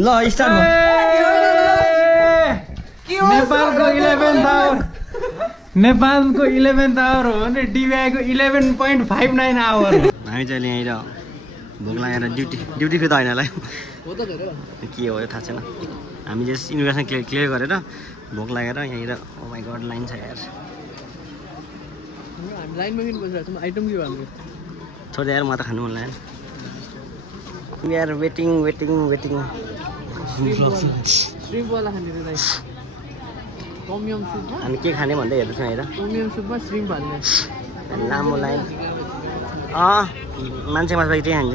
ल स्टार्ट भयो नेपालको 11th आवर हो भने डिबिआईको 11.59 आवर हामी चाहिँ यहीँनिर भोक लागेर ड्युटी फेरि त होइन होला के हो यो थाहा छैन हामी जस इन्भिटेसन क्लियर गरेर भोक लागेर यहीँनिर ओ माइ गॉड लाइन छ यार लाइनमा किन बसिरहेको छौँ आइटम के हो हाम्रो छोड यार म त खानु मन लाग्यो वी आर वेटिङ श्रिम्प वाला खाने रे गाइस टम यम सुपमा अनि के खाने भन्दै हेर्दैछौँ हेर टम यम सुपमा श्रिम्प हाल्ने लामो लाइन मान्छे मासु चाहिँ खान्छ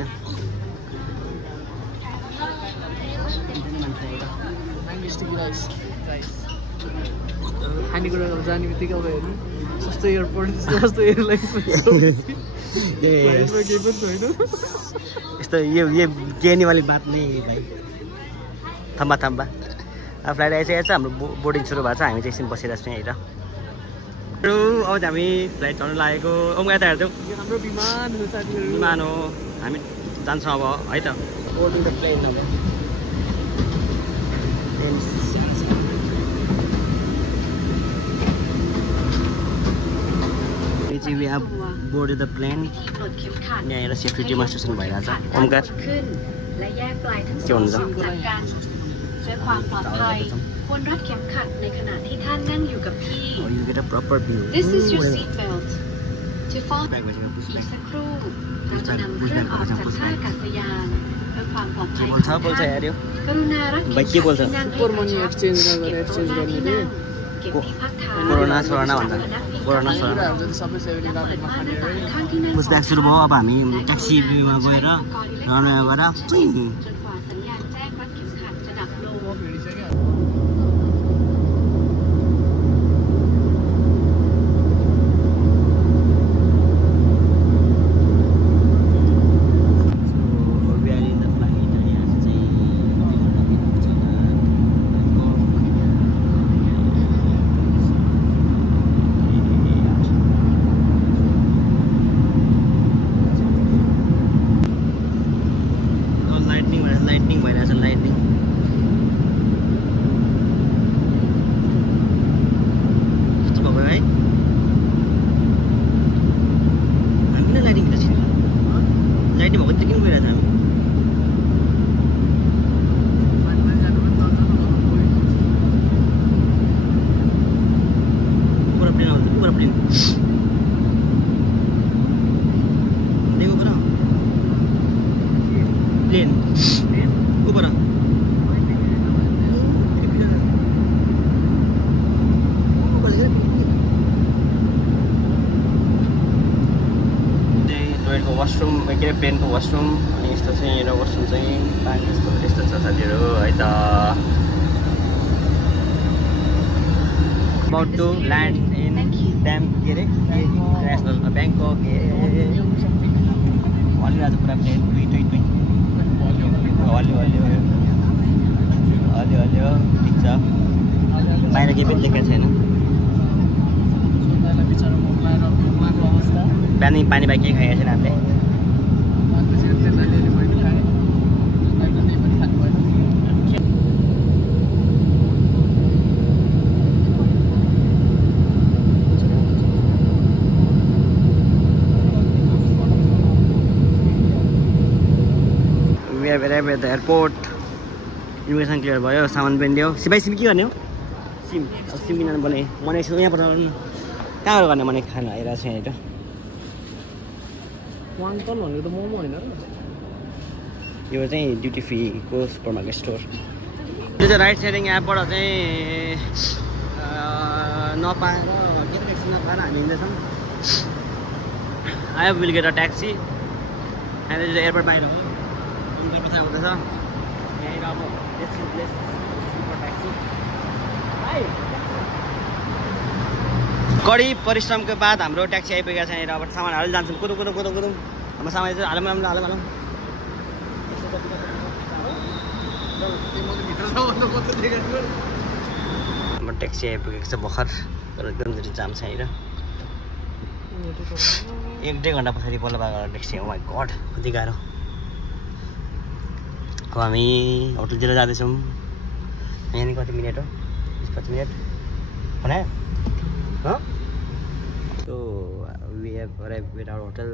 खानेकुरा जाने बित्तिकै अब हेर्नु सस्तो एयरपोर्ट सस्तो एयरलाइन यस्तो ये कहने वाली बात नहीं है भाइ थम्बा अब फ्लाइट आइसकेको छ हाम्रो बोर्डिङ सुरु भएको छ हामी चाहिँ एकछिन बसिरहेको छौँ यहीँनिर अब हामी फ्लाइट चढ्नु लागेको यता हेर्छौँ हाम्रो विमान हो हामी जान्छौँ अब है त बोर्डिङ द प्लेन अब we have boarded the plane यहाँनिर सेफ्टी डेमोन्स्ट्रेसन भइरहेछ ओमकार के हुन्छ you get a proper view This is your seat belt. To follow อีกสักครู่เราจะนำเครื่องออกจากท่าอากาศยานเพื่อความปลอดภัยของท่านกรุณารัดเข็มขัดที่นั่งให้กระชับเก็บโซน่าที่นั่งเก็บที่พักเท้า corona भन्छ कोरोना सबै सेभेन्टीข้างที่นั่ง पुसब्याक सुरु भयो अब हामी ट्याक्सीमा गएर रनवेमा गएरจนกว่าสัญญาณแจ้งรัดเข็มขัดจะดับลง वाशरूम के प्लेनको वाशरूम अनि यस्तो चाहिँ एउटा वाशरूम चाहिँ पानी यस्तो छ साथीहरू है त about to land in dam के अरे नेसनल ब्याङ्कक हलिरहेको छ पुरा प्लेन टुई हल्यो ठिक छ बाहिर केही पनि देखेको छैन पानी बाहेक केही खाएको छैन हामीले We have arrived at the airport. Immigration clear भयो सामान पनि दियो सिम के गर्ने हो सिम किन भने मैले यहाँबाट कहाँबाट गर्ने मैले खाना आइरहेको छ यहाँनिर वाङटन भनेको त मोमो होइन यो चाहिँ ड्युटी फ्रीको सुपर मार्केट स्टोर यो चाहिँ राइड सेयरिङ एपबाट चाहिँ नपाएर के ट्याक्सी नपाएर हामी हिँड्दैछौँ I will get a taxi अहिले एयरपोर्ट बाहिर हो पछाडि आउँदैछ यहाँनिर अब कडी परिश्रमको बाद हाम्रो ट्याक्सी आइपुगेको छ यहाँनिर अब सामान हालेर जान्छौँ कुदुम हाम्रो सामान चाहिँ हालौँ हाम्रो ट्याक्सी आइपुगेको छ भर्खर तर एकदम जाम छ यहाँनिर 1-2 घन्टा पछाडि बल्ल बाग ट्याक्सी हो माइ गड कति गाह्रो अब हामी होटलतिर जाँदैछौँ। यहाँनिर कति मिनट हो? 20-25 मिनट भने so we have arrived at our hotel.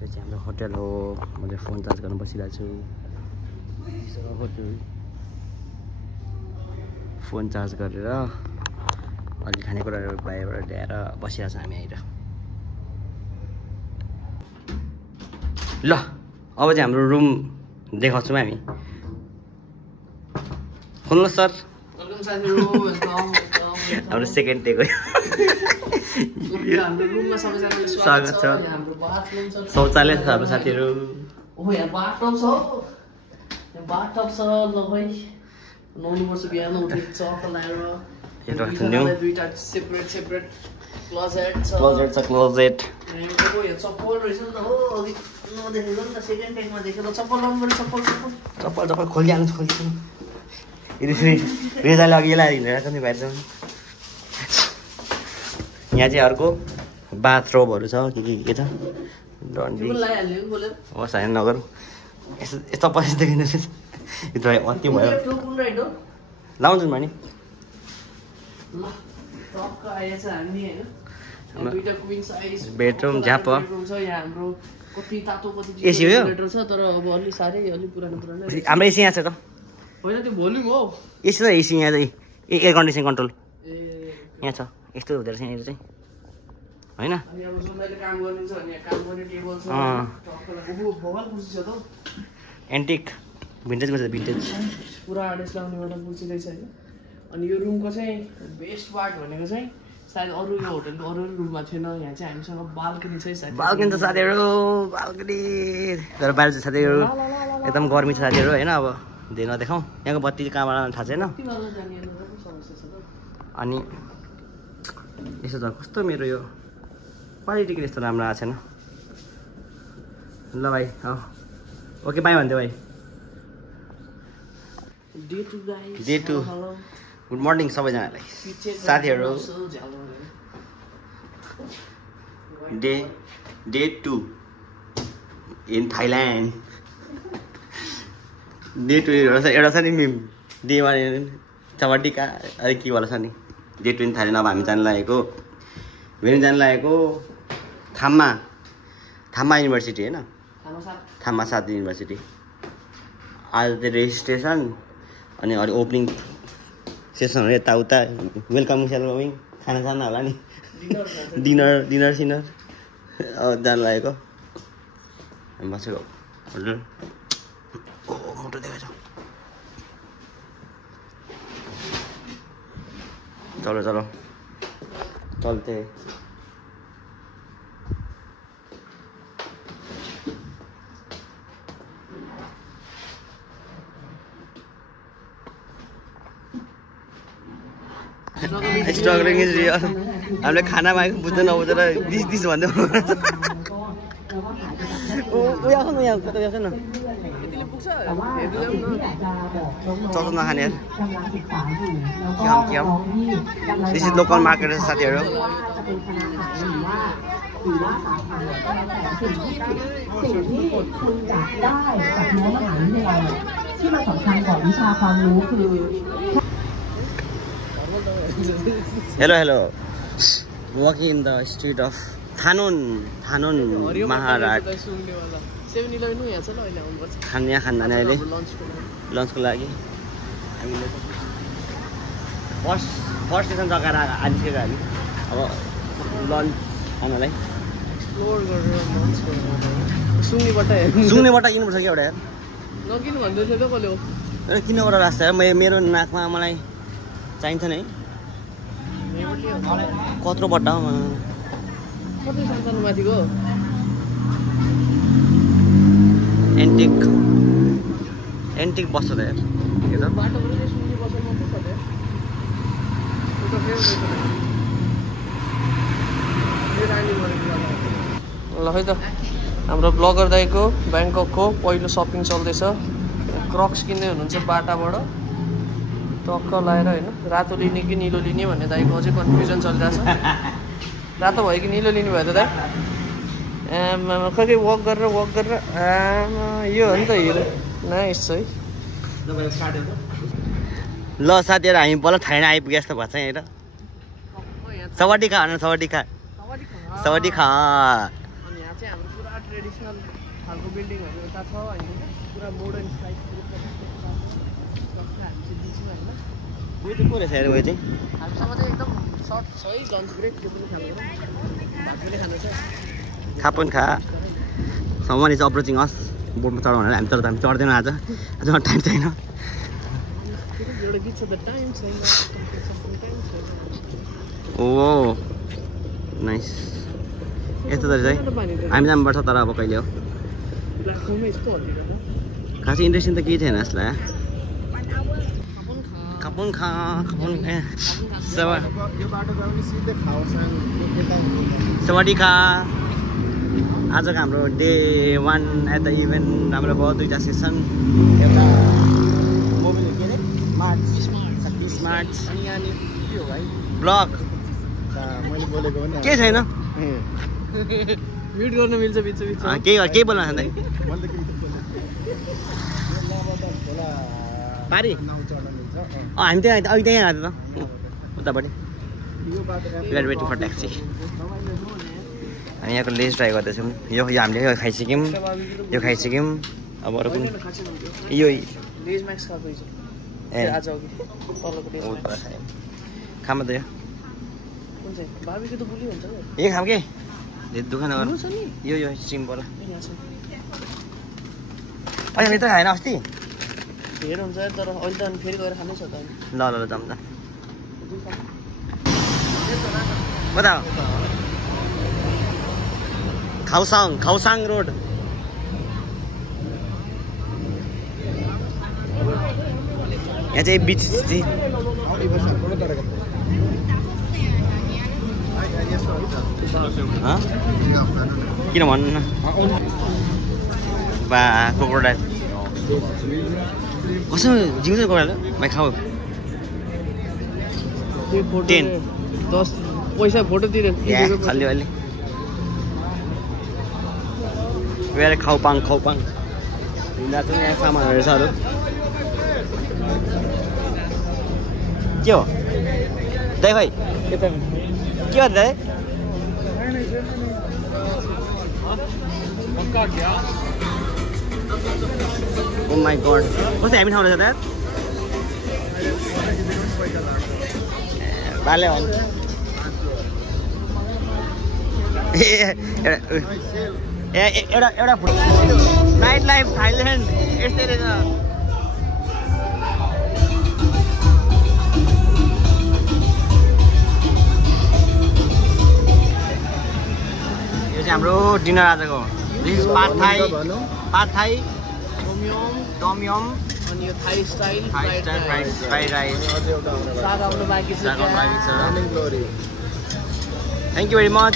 यो चाहिँ हाम्रो होटल हो। म चाहिँ फोन चार्ज गर्न बसिरहेको छु। होटल फोन चार्ज गरेर अलि खानेकुराहरू बाहिरबाट ल्याएर बसिरहेको छ हामी आएर। ल अब चाहिँ हाम्रो रुम देखाउँछौँ हामी। खोल्नुहोस् सर। हाम्रो सेकेन्ड डेको स्वागत छ। शौचालय छ हाम्रो साथीहरू। नुहाउनुपर्छ बिहान उठेर चक्कर लगाएर। दुईटा सेपरेट क्लोजेट छ। क्लोजेट चप्पल रहेछ नि त हो। अघि नदेखेको नि त सेकेन्ड टेकमा देखेर चप्पल लाउनु पर्यो। चप्पल खोलिहाल्नु रेजाले अघि यसलाई हिँडेर छ नि बाहिर जाउँ। यहाँ चाहिँ अर्को बाथरोबहरू छ के छ डन्डी होस् होइन नगरौँ। यस्तो पैसा देखेन यो त अति भयो। लाउँछौँ भने बेडरुम झ्याप एसी हो। हाम्रो एसी यहाँ छ त होइन त्यो भोल्युम हो। एसी त एसी यहाँ चाहिँ एयर कन्डिसन कन्ट्रोल यहाँ छ। यस्तो हुँदो रहेछ यहाँनिर चाहिँ होइन। एन्टिक भिन्टेजको छ भिन्टेज पुरा आर्टिस्ट लाउनेबाट कुर्सी रहेछ होइन। अनि यो रुमको चाहिँ बेस्ट पार्ट भनेको चाहिँ सायद अरू यो होटलको अरू रुममा थिएन। यहाँ चाहिँ हामीसँग बाल्कनी छ। बाल्कनी त साथीहरू बाल्कनी तर बाहिर चाहिँ साथीहरू एकदम गर्मी छ साथीहरू होइन। अब धेरै नदेखाउँ यहाँको बत्ती कहाँबाट थाहा छैन। अनि यसो छ कस्तो मेरो यो क्वालिटी किन यस्तो राम्रो आएको छैन। ल भाइ ओके बाई भन्थ्यो भाइ। डे टू गुड मर्निङ सबैजनालाई साथीहरू। Day 2 in Thailand. डे 2 एउटा छ नि मिम डे 1 चौबटिका अलिक के वाला छ नि। Day 2 in Thailand. अब हामी जानु लागेको भेनिस जानु लागेको थाम्मा युनिभर्सिटी होइन। थाम्मा 7 युनिभर्सिटी। आज चाहिँ रेजिस्ट्रेसन अनि अरू ओपनिङ सेसनहरू यताउता वेलकम सेलकमिङ खाना होला नि। डिनर सिनर जानु लागेको बसेको होटल। मोटो देखाएको छ। चलो चलते। Struggling is real. हामीले खाना मागेको बुझ्दै नबुझेर दिस भन्दै चल्छ नखाने यार। दिस इज लोकल मार्केट साथीहरू। Hello walking in the street of Thanon Maharaj. यहाँ खाँदैन अहिले लन्चको लागि हामीले फर्स्ट स्टेसन जगाएर आइसकेको हामी। अब लन्च खानलाई सुङ्नेबाट किन्नुपर्छ कि एउटा यार। नकिन भन्दै थियो त कसले हो। किन्नुबाट रास्ता मेरो नाकमा मलाई चाहिन्छ नि। कत्रो बट्टा कति सानो माथिको एन्टिक बस्छ त यार। ल है त हाम्रो ब्लगर दाइको ब्याङ्ककको पहिलो सपिङ चल्दैछ। क्रक्स किन्दै हुनुहुन्छ बाटाबाट टक्क लाएर होइन। रातो लिने कि निलो लिने भन्ने दाइको अझै कन्फ्युजन चलिरहेछ। रातो भयो कि निलो लिने भयो त दाइ? खै वक गरेर यो हो नि त हिरो नाइस है। ल साथीहरु हामी बल्ल थाइना आइपुगे जस्तो भएको छ यहाँ हेर। सवाटी खा भनेर सवाटी खा। सवाटी खा। अनि यहाँ चाहिँ हाम्रो पुरा ट्रेडिसनल खालको बिल्डिङहरु यता छ हैन पुरा मोडर्न स्टाइल उयो चाहिँ को रहेछ यार उयो चाहिँ हामीसँग चाहिँ एकदम सर्ट छ है लन्च ब्रेक त्यो पनि खानु भात पनि खानु छ खापन खा someone is approaching us बोटमा चढ भनेर हामी तर हामी चढ्दैन आज टाइम छैन एउटा गीत छ द टाइम छैन ओ नाइस यस्तो त चाहिँ हामी जानुपर्छ तर अब कहिले हो खासै इन्ट्रेस्टिङ त केही छैन यसलाई खापुन खा खापुन सवाडी खा आजको हाम्रो डे 1 एट द इभेन्ट हाम्रो भयो 2टा सेसन एउटा मोबाइल के रे स्मार्ट अनि यहाँ नि के हो भाइ ब्लग मैले बोलेको हो नि के छैन म्युट गर्न मिल्छ बिच बिचमा के बोल्न खाँदै पारी हामी त्यहाँ अघि त्यहीँ आएको त उतापट्टि we are waiting for taxi हामी यहाँको लेज ट्राई गर्दैछौँ यो हामीले यो खाइसक्यौँ अब अरू पनि यो लेज म्याक्स खाएको हिजो ए आज अघि तलको लेज खामा त यो कुन चाहिँ बार्बिक्यू त बुली हुन्छ नि यही खाम के धेरै दुःख नगर छ नि यो सिम्पल यहाँ छ अहिले त खाएन अस्ति धेर हुन्छ तर अहिले त अनि फेरि गएर खानै छ त ल जाउँ त कता खाउसाङ रोड यहाँ चाहिँ बिच किन भन्नु न बा क्रोकोडाइल कसो जिउँछ क्रोकोडाइल भाइ खाऊ 10 10 पैसा फोटो तिर खाली अलि वेयर खाउपाङ हिँड्दा चाहिँ यहाँ सामानहरू छ अरू के हो दाइ भाइ के हो दाइ ओ माई गड कस्तो हामी ठाउँ रहेछ दाइ बाले भन्छ एउटा नाइट लाइफ थाइल्यान्ड यस्तै रहेछ यो चाहिँ हाम्रो डिनर आजको पाद थाई टमयम अनि यो थाई स्टाइल फ्राइड राइस साग आउनु बाँकी छ थ्याङ्क यू भेरी मच